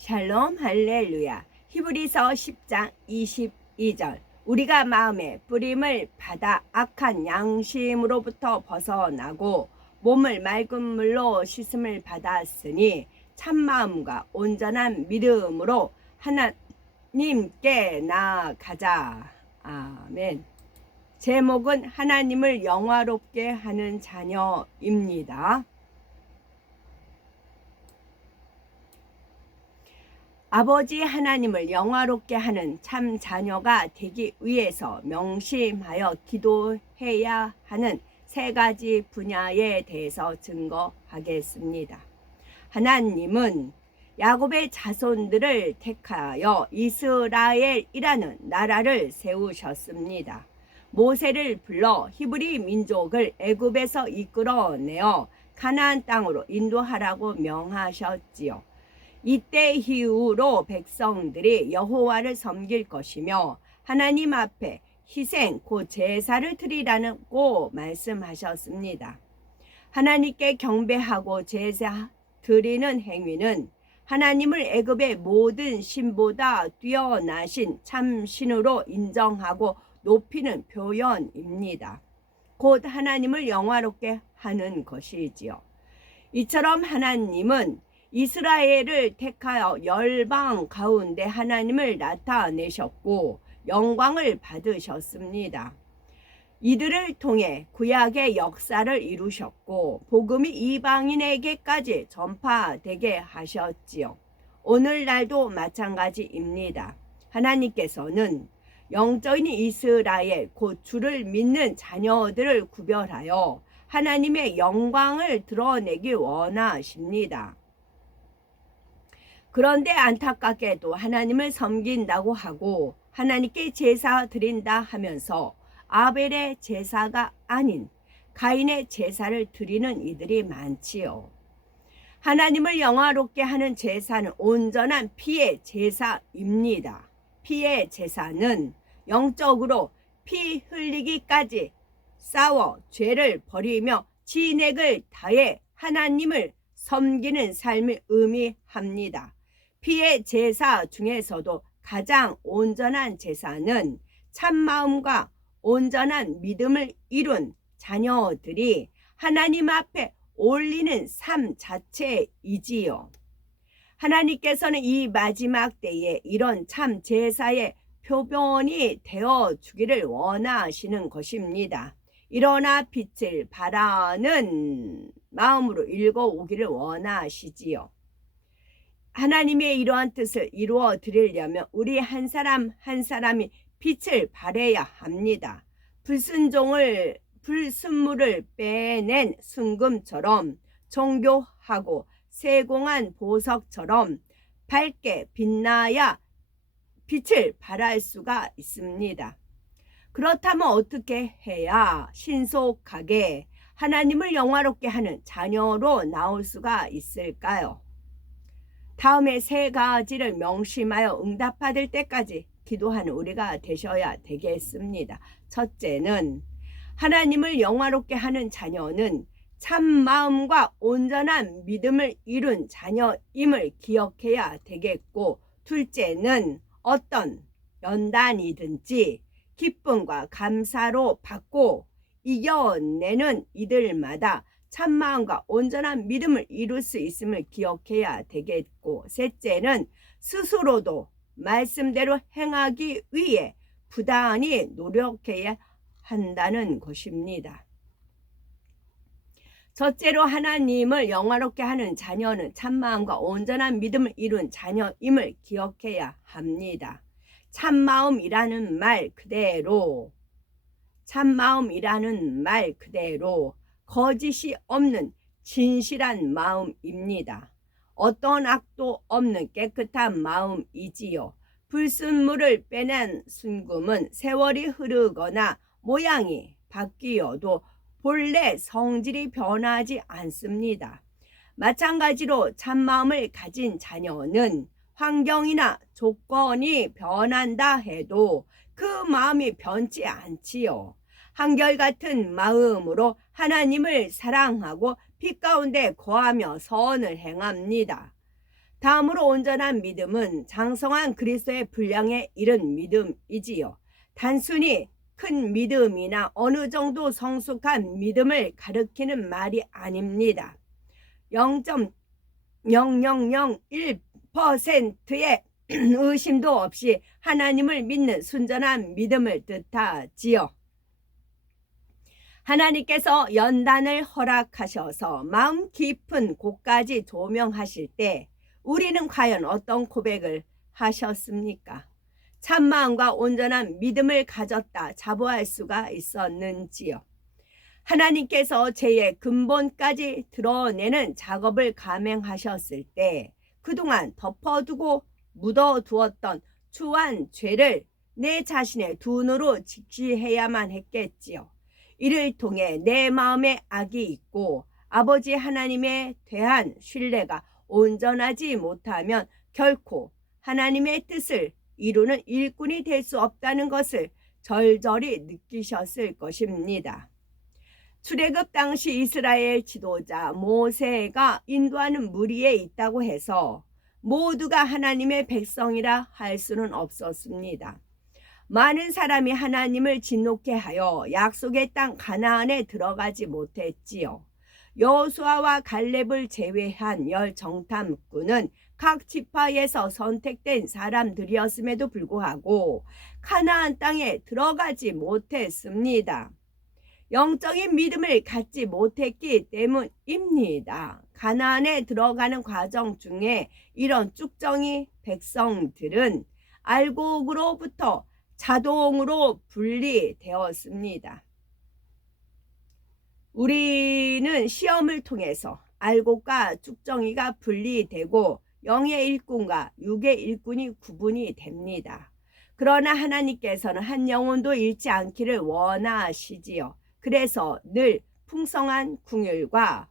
샬롬 할렐루야. 히브리서 10장 22절. 우리가 마음에 뿌림을 받아 악한 양심으로부터 벗어나고 몸을 맑은 물로 씻음을 받았으니 참마음과 온전한 믿음으로 하나님께 나아가자. 아멘. 제목은 하나님을 영화롭게 하는 자녀입니다. 아버지 하나님을 영화롭게 하는 참 자녀가 되기 위해서 명심하여 기도해야 하는 세 가지 분야에 대해서 증거하겠습니다. 하나님은 야곱의 자손들을 택하여 이스라엘이라는 나라를 세우셨습니다. 모세를 불러 히브리 민족을 애굽에서 이끌어내어 가나안 땅으로 인도하라고 명하셨지요. 이때 이후로 백성들이 여호와를 섬길 것이며 하나님 앞에 희생 곧 제사를 드리라고 말씀하셨습니다. 하나님께 경배하고 제사 드리는 행위는 하나님을 애굽의 모든 신보다 뛰어나신 참 신으로 인정하고 높이는 표현입니다. 곧 하나님을 영화롭게 하는 것이지요. 이처럼 하나님은 이스라엘을 택하여 열방 가운데 하나님을 나타내셨고 영광을 받으셨습니다. 이들을 통해 구약의 역사를 이루셨고 복음이 이방인에게까지 전파되게 하셨지요. 오늘날도 마찬가지입니다. 하나님께서는 영적인 이스라엘 곧 주를 믿는 자녀들을 구별하여 하나님의 영광을 드러내기 원하십니다. 그런데 안타깝게도 하나님을 섬긴다고 하고 하나님께 제사 드린다 하면서 아벨의 제사가 아닌 가인의 제사를 드리는 이들이 많지요. 하나님을 영화롭게 하는 제사는 온전한 피의 제사입니다. 피의 제사는 영적으로 피 흘리기까지 싸워 죄를 버리며 진액을 다해 하나님을 섬기는 삶을 의미합니다. 피의 제사 중에서도 가장 온전한 제사는 참마음과 온전한 믿음을 이룬 자녀들이 하나님 앞에 올리는 삶 자체이지요. 하나님께서는 이 마지막 때에 이런 참 제사의 표본이 되어 주기를 원하시는 것입니다. 일어나 빛을 발하는 마음으로 읽어오기를 원하시지요. 하나님의 이러한 뜻을 이루어 드리려면 우리 한 사람 한 사람이 빛을 발해야 합니다. 불순물을 빼낸 순금처럼 정교하고 세공한 보석처럼 밝게 빛나야 빛을 발할 수가 있습니다. 그렇다면 어떻게 해야 신속하게 하나님을 영화롭게 하는 자녀로 나올 수가 있을까요? 다음에 세 가지를 명심하여 응답받을 때까지 기도하는 우리가 되셔야 되겠습니다. 첫째는 하나님을 영화롭게 하는 자녀는 참 마음과 온전한 믿음을 이룬 자녀임을 기억해야 되겠고, 둘째는 어떤 연단이든지 기쁨과 감사로 받고 이겨내는 이들마다 참마음과 온전한 믿음을 이룰 수 있음을 기억해야 되겠고, 셋째는 스스로도 말씀대로 행하기 위해 부단히 노력해야 한다는 것입니다. 첫째로 하나님을 영화롭게 하는 자녀는 참마음과 온전한 믿음을 이룬 자녀임을 기억해야 합니다. 참마음이라는 말 그대로 거짓이 없는 진실한 마음입니다. 어떤 악도 없는 깨끗한 마음이지요. 불순물을 빼낸 순금은 세월이 흐르거나 모양이 바뀌어도 본래 성질이 변하지 않습니다. 마찬가지로 참마음을 가진 자녀는 환경이나 조건이 변한다 해도 그 마음이 변치 않지요. 한결같은 마음으로 하나님을 사랑하고 빛 가운데 거하며 선을 행합니다. 다음으로 온전한 믿음은 장성한 그리스도의 분량에 이른 믿음이지요. 단순히 큰 믿음이나 어느 정도 성숙한 믿음을 가리키는 말이 아닙니다. 0.0001%의 의심도 없이 하나님을 믿는 순전한 믿음을 뜻하지요. 하나님께서 연단을 허락하셔서 마음 깊은 곳까지 조명하실 때 우리는 과연 어떤 고백을 하셨습니까? 참마음과 온전한 믿음을 가졌다 자부할 수가 있었는지요? 하나님께서 죄의 근본까지 드러내는 작업을 감행하셨을 때 그동안 덮어두고 묻어두었던 추한 죄를 내 자신의 두 눈으로 직시해야만 했겠지요. 이를 통해 내 마음에 악이 있고 아버지 하나님에 대한 신뢰가 온전하지 못하면 결코 하나님의 뜻을 이루는 일꾼이 될 수 없다는 것을 절절히 느끼셨을 것입니다. 출애굽 당시 이스라엘 지도자 모세가 인도하는 무리에 있다고 해서 모두가 하나님의 백성이라 할 수는 없었습니다. 많은 사람이 하나님을 진노케 하여 약속의 땅 가나안에 들어가지 못했지요. 여호수아와 갈렙을 제외한 10 정탐꾼은 각 지파에서 선택된 사람들이었음에도 불구하고 가나안 땅에 들어가지 못했습니다. 영적인 믿음을 갖지 못했기 때문입니다. 가나안에 들어가는 과정 중에 이런 쭉정이 백성들은 알곡으로부터 자동으로 분리되었습니다. 우리는 시험을 통해서 알곡과 쭉정이가 분리되고 영의 일꾼과 육의 일꾼이 구분이 됩니다. 그러나 하나님께서는 한 영혼도 잃지 않기를 원하시지요. 그래서 늘 풍성한 긍휼과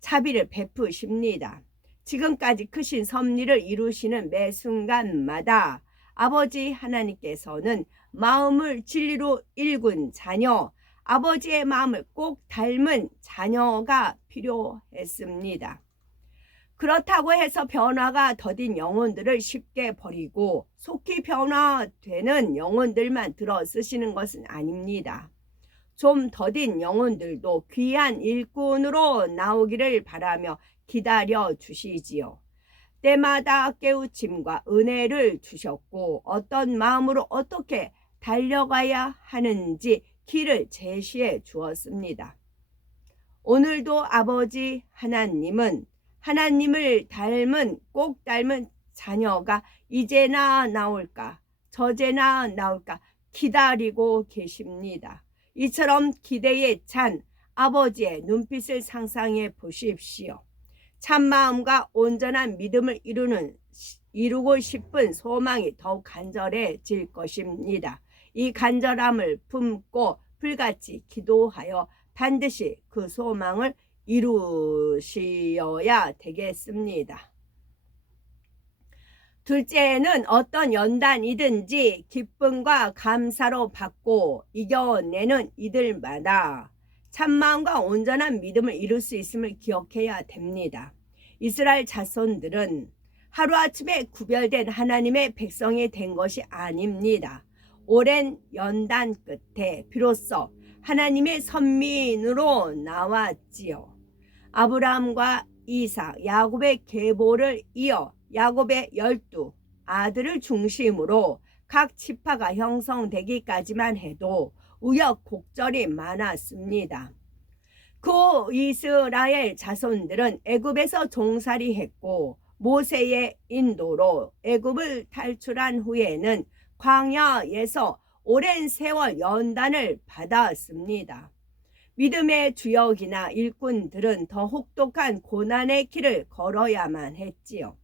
자비를 베푸십니다. 지금까지 크신 섭리를 이루시는 매 순간마다 아버지 하나님께서는 마음을 진리로 일군 자녀, 아버지의 마음을 꼭 닮은 자녀가 필요했습니다. 그렇다고 해서 변화가 더딘 영혼들을 쉽게 버리고 속히 변화되는 영혼들만 들어 쓰시는 것은 아닙니다. 좀 더딘 영혼들도 귀한 일꾼으로 나오기를 바라며 기다려 주시지요. 때마다 깨우침과 은혜를 주셨고 어떤 마음으로 어떻게 달려가야 하는지 길을 제시해 주었습니다. 오늘도 아버지 하나님은 하나님을 닮은 꼭 닮은 자녀가 이제나 나올까 저제나 나올까 기다리고 계십니다. 이처럼 기대에 찬 아버지의 눈빛을 상상해 보십시오. 참마음과 온전한 믿음을 이루고 싶은 소망이 더욱 간절해질 것입니다. 이 간절함을 품고 불같이 기도하여 반드시 그 소망을 이루셔야 되겠습니다. 둘째는 어떤 연단이든지 기쁨과 감사로 받고 이겨내는 이들마다 참마음과 온전한 믿음을 이룰 수 있음을 기억해야 됩니다. 이스라엘 자손들은 하루아침에 구별된 하나님의 백성이 된 것이 아닙니다. 오랜 연단 끝에 비로소 하나님의 선민으로 나왔지요. 아브라함과 이삭, 야곱의 계보를 이어 야곱의 12 아들을 중심으로 각 지파가 형성되기까지만 해도 우여곡절이 많았습니다. 그 이스라엘 자손들은 애굽에서 종살이 했고 모세의 인도로 애굽을 탈출한 후에는 광야에서 오랜 세월 연단을 받았습니다. 믿음의 주역이나 일꾼들은 더 혹독한 고난의 길을 걸어야만 했지요.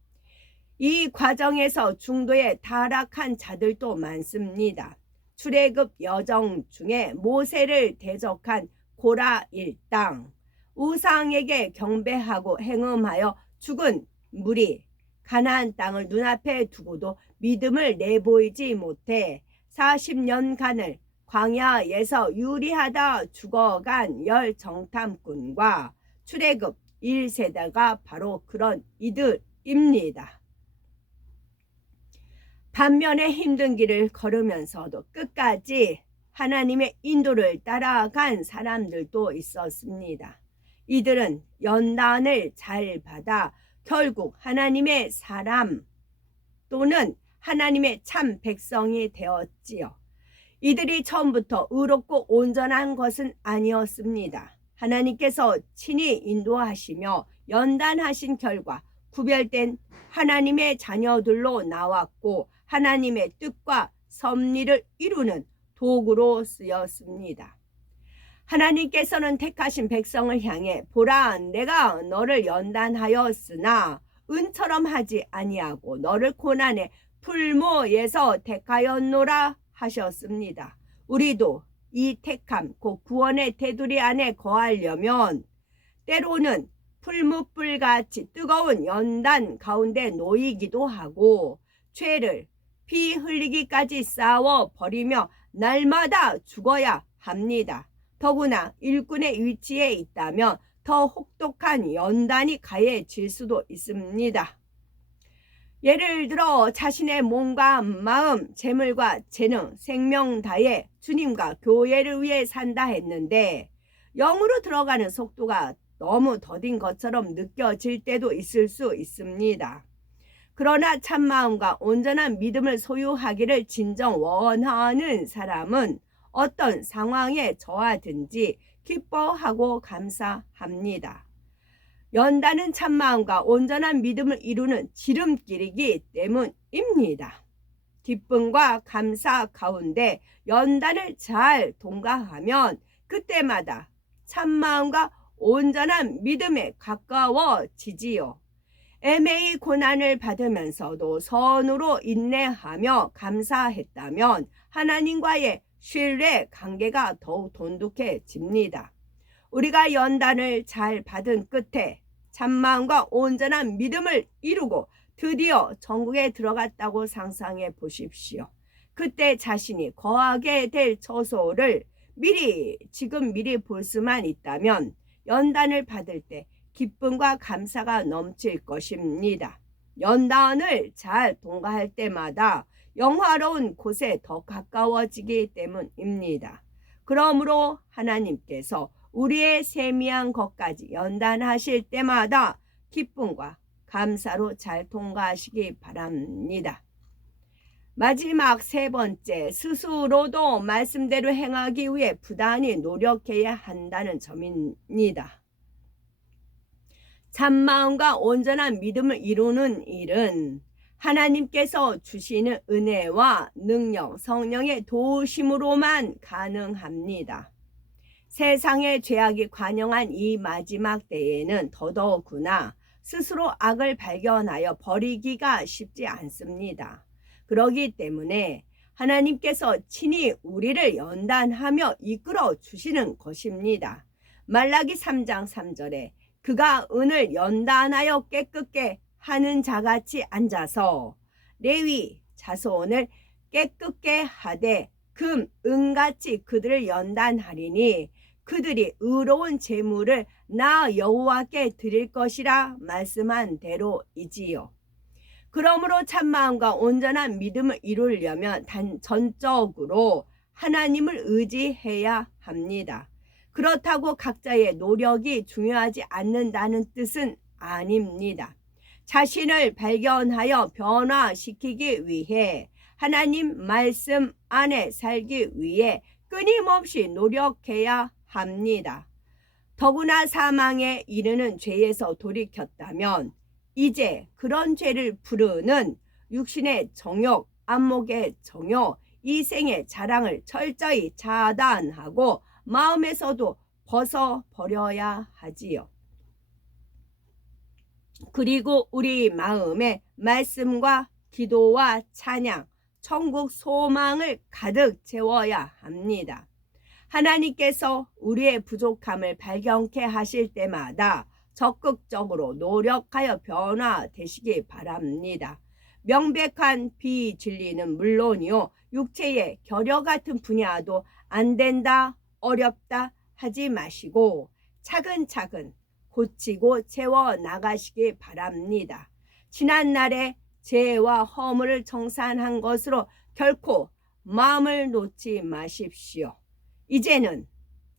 이 과정에서 중도에 타락한 자들도 많습니다. 출애굽 여정 중에 모세를 대적한 고라 일당, 우상에게 경배하고 행음하여 죽은 무리, 가나안 땅을 눈앞에 두고도 믿음을 내보이지 못해 40년간을 광야에서 유리하다 죽어간 10 정탐꾼과 출애굽 1세대가 바로 그런 이들입니다. 입니다. 반면에 힘든 길을 걸으면서도 끝까지 하나님의 인도를 따라간 사람들도 있었습니다. 이들은 연단을 잘 받아 결국 하나님의 사람 또는 하나님의 참 백성이 되었지요. 이들이 처음부터 의롭고 온전한 것은 아니었습니다. 하나님께서 친히 인도하시며 연단하신 결과 구별된 하나님의 자녀들로 나왔고 하나님의 뜻과 섭리를 이루는 도구로 쓰였습니다. 하나님께서는 택하신 백성을 향해 보라, 내가 너를 연단하였으나 은처럼 하지 아니하고 너를 고난의 풀무에서 택하였노라 하셨습니다. 우리도 이 택함 곧 구원의 테두리 안에 거하려면 때로는 풀무불같이 뜨거운 연단 가운데 놓이기도 하고 죄를 피 흘리기까지 싸워 버리며 날마다 죽어야 합니다. 더구나 일꾼의 위치에 있다면 더 혹독한 연단이 가해질 수도 있습니다. 예를 들어 자신의 몸과 마음, 재물과 재능, 생명 다해 주님과 교회를 위해 산다 했는데 영으로 들어가는 속도가 너무 더딘 것처럼 느껴질 때도 있을 수 있습니다. 그러나 참마음과 온전한 믿음을 소유하기를 진정 원하는 사람은 어떤 상황에 처하든지 기뻐하고 감사합니다. 연단은 참마음과 온전한 믿음을 이루는 지름길이기 때문입니다. 기쁨과 감사 가운데 연단을 잘 통과하면 그때마다 참마음과 온전한 믿음에 가까워지지요. 애매히 고난을 받으면서도 선으로 인내하며 감사했다면 하나님과의 신뢰 관계가 더욱 돈독해집니다. 우리가 연단을 잘 받은 끝에 참마음과 온전한 믿음을 이루고 드디어 천국에 들어갔다고 상상해 보십시오. 그때 자신이 거하게 될 처소를 지금 미리 볼 수만 있다면 연단을 받을 때 기쁨과 감사가 넘칠 것입니다. 연단을 잘 통과할 때마다 영화로운 곳에 더 가까워지기 때문입니다. 그러므로 하나님께서 우리의 세미한 것까지 연단하실 때마다 기쁨과 감사로 잘 통과하시기 바랍니다. 마지막 세 번째, 스스로도 말씀대로 행하기 위해 부단히 노력해야 한다는 점입니다. 참마음과 온전한 믿음을 이루는 일은 하나님께서 주시는 은혜와 능력, 성령의 도우심으로만 가능합니다. 세상의 죄악이 관영한 이 마지막 때에는 더더구나 스스로 악을 발견하여 버리기가 쉽지 않습니다. 그러기 때문에 하나님께서 친히 우리를 연단하며 이끌어 주시는 것입니다. 말라기 3장 3절에 그가 은을 연단하여 깨끗게 하는 자같이 앉아서 레위 자손을 깨끗게 하되 금, 은같이 그들을 연단하리니 그들이 의로운 제물을 나 여호와께 드릴 것이라 말씀한 대로이지요. 그러므로 참마음과 온전한 믿음을 이루려면 전적으로 하나님을 의지해야 합니다. 그렇다고 각자의 노력이 중요하지 않는다는 뜻은 아닙니다. 자신을 발견하여 변화시키기 위해 하나님 말씀 안에 살기 위해 끊임없이 노력해야 합니다. 더구나 사망에 이르는 죄에서 돌이켰다면 이제 그런 죄를 부르는 육신의 정욕, 안목의 정욕, 이생의 자랑을 철저히 차단하고 마음에서도 벗어버려야 하지요. 그리고 우리 마음에 말씀과 기도와 찬양, 천국 소망을 가득 채워야 합니다. 하나님께서 우리의 부족함을 발견케 하실 때마다 적극적으로 노력하여 변화되시기 바랍니다. 명백한 비진리는 물론이요, 육체의 결여 같은 분야도 안 된다, 어렵다 하지 마시고 차근차근 고치고 채워 나가시기 바랍니다. 지난날에 죄와 허물을 청산한 것으로 결코 마음을 놓지 마십시오. 이제는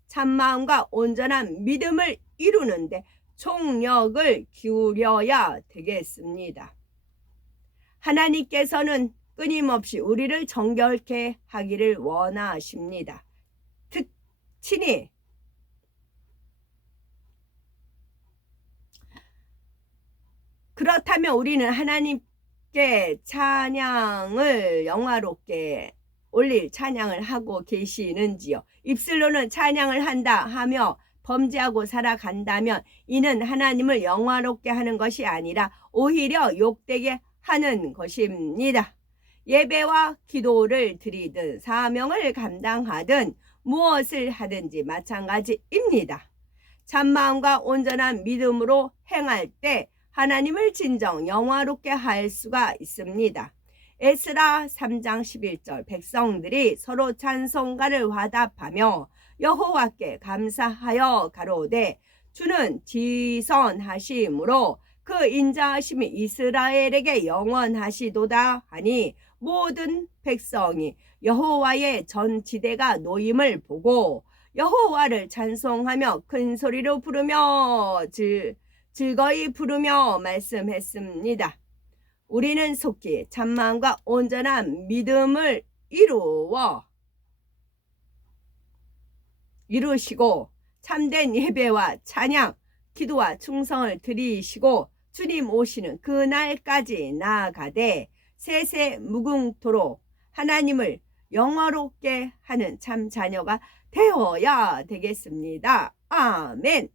참마음과 온전한 믿음을 이루는데 총력을 기울여야 되겠습니다. 하나님께서는 끊임없이 우리를 정결케 하기를 원하십니다. 특히 그렇다면 우리는 하나님께 찬양을 영화롭게 올릴 찬양을 하고 계시는지요? 입술로는 찬양을 한다 하며 범죄하고 살아간다면 이는 하나님을 영화롭게 하는 것이 아니라 오히려 욕되게 하는 것입니다. 예배와 기도를 드리든 사명을 감당하든 무엇을 하든지 마찬가지입니다. 참마음과 온전한 믿음으로 행할 때 하나님을 진정 영화롭게 할 수가 있습니다. 에스라 3장 11절 백성들이 서로 찬송가를 화답하며 여호와께 감사하여 가로되 주는 지선하심으로 그 인자하심이 이스라엘에게 영원하시도다 하니 모든 백성이 여호와의 전지대가 놓임을 보고 여호와를 찬송하며 큰 소리로 부르며 즐거이 부르며 말씀했습니다. 우리는 속히 참마음과 온전한 믿음을 이루시고 참된 예배와 찬양, 기도와 충성을 드리시고 주님 오시는 그날까지 나아가되 세세 무궁토록 하나님을 영화롭게 하는 참 자녀가 되어야 되겠습니다. 아멘.